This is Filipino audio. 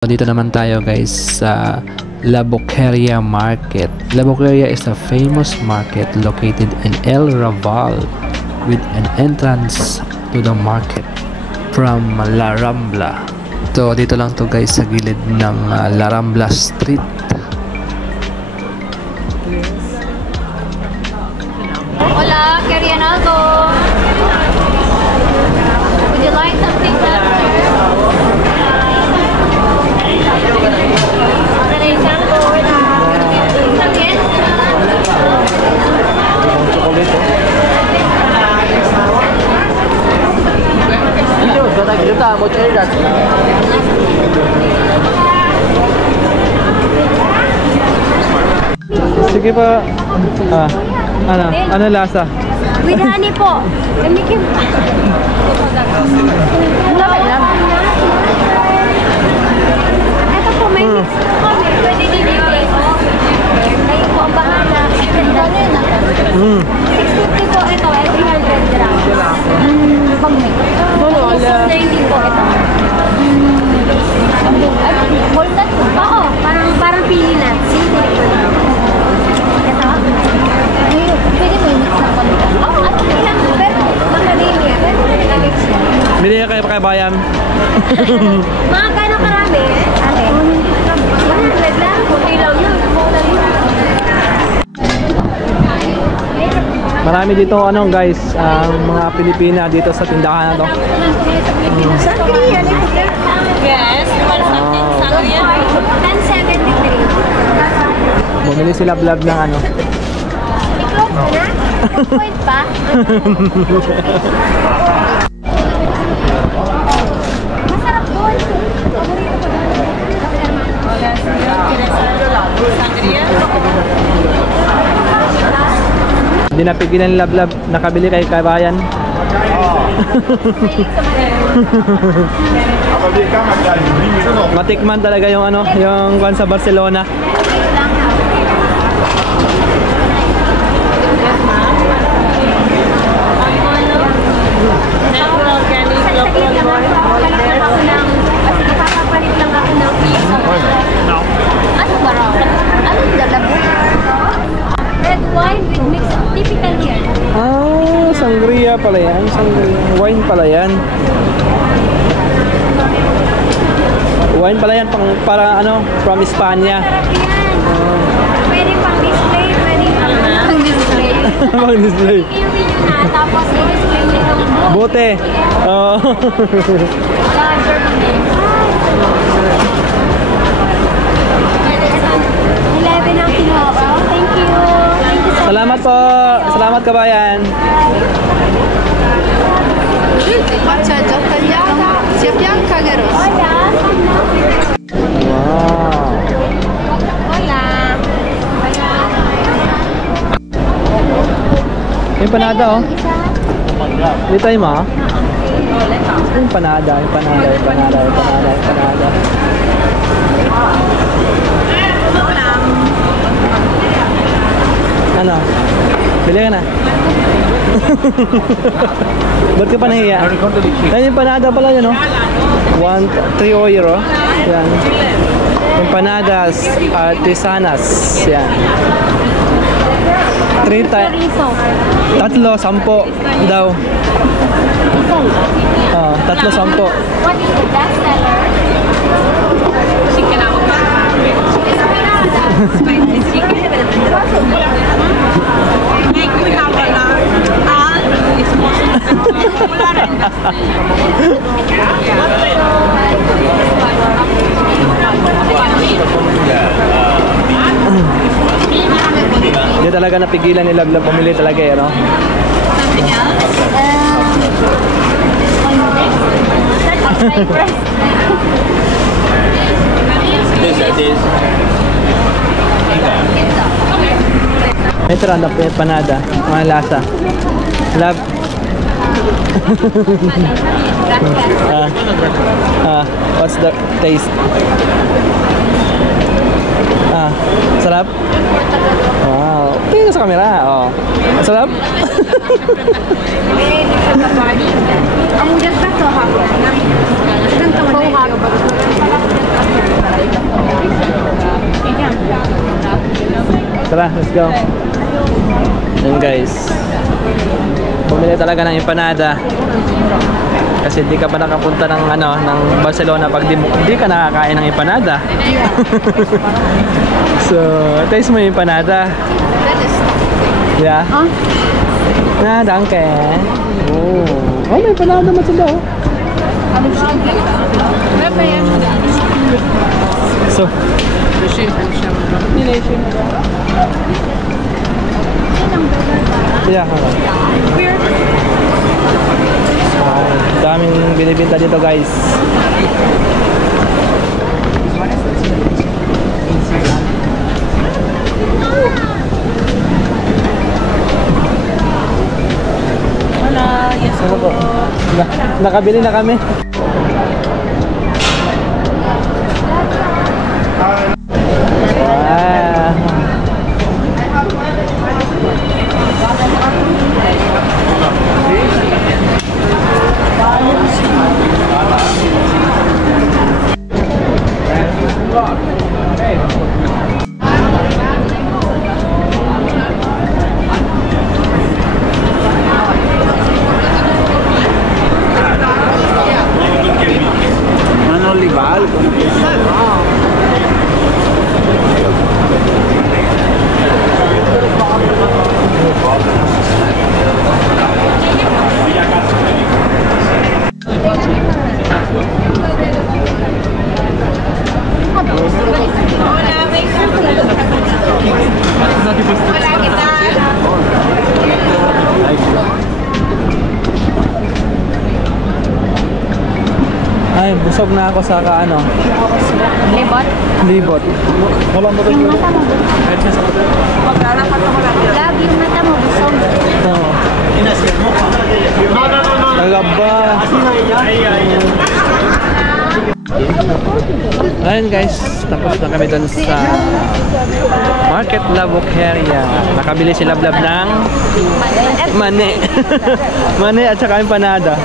Dito naman tayo guys sa La Boqueria Market. La Boqueria is a famous market located in El Raval with an entrance to the market from La Rambla. So dito lang to guys sa gilid ng La Rambla Street. Hola, querían algo? Would you like something better? Sige pa. Ano lasa? With honey po. Gamitin pa. Ito po, may mix po kami. Pwede din yung kayo po ang bahala. 650 po ito. 300 grams. Pag mix. Hindi po ito. Walnut po. Oo, parang pili nuts. Ito. Pwede mo yung mix na kami. Oo, ano lang. Pero makalinya. Bili ka kayo bayan. Mga gano'ng karami? Ate? 100 lang. Kunti lang yun. Marami dito guys, mga Pilipina dito sa tindahan na to. Sangria. Yes. You want something sangria? 1073. Bumili sila vlog ng ano. I-close mo na? Point pa? Masarap doon. Paborito ko doon. Sangria? Hindi napigilan lablab, nakabili kay kabayan. Matikman talaga yung yung kwan sa Barcelona. Natural organic, local papapalit lang ako ng piso. Ano ba raw? Anong dalabo? Red wine with mix of typical here. Sangria pala yan. Sangria. Wine pala yan. Wine pala yan para from Espanya. Sarap yan. Pwede pang display, pwede pang display. Pang display. Iuwi nyo na, tapos i-display nyo yung book. Bote. Oo. Larger din. 11 ang kinuha ko. Thank you. Thank you so much. Salamat po. Salamat kabayan. Matcha tagliata sia bianca che rossa. Wow. Hola. Yung panada Hindi tayo ma? Yung panada. Ano? Bili ka na? Ba't ka pa nahiya? Yan yung panada pala yun, 3 euro. Yan. Empanadas artesanas. Yan. 3 sampo daw. Tatlo 10. What is the best seller? Chicken spicy chicken. Hindi talaga napigilan ni Lablab pumili talaga no? Something else? Ito lang na panada, mga lasa. Lab. What's the taste? Sarap? Wow. Tingnan sa camera. Sarap? Ang udas na to ha. Ganito mo na. Tara, let's go. Ayan guys. Bumili talaga ng empanada. Kasi di ka pa nakapunta ng ng Barcelona pag di ka nakakain ng empanada. So, taste mo yung empanada. Yeah. Na, danke. Oh, may empanada naman sila. So, yeah, daming binibinta dito guys. Wala, yes po. Nakabili na kami. Ay, busog na ako sa Libot? libot. Wala mo Yung mata mo. Lagi yung mata mo. Busog. Tagaba. Ayun guys, tapos na kami dun sa Market La Boqueria. Nakabili si Lablab ng mani. Mani at saka empanada.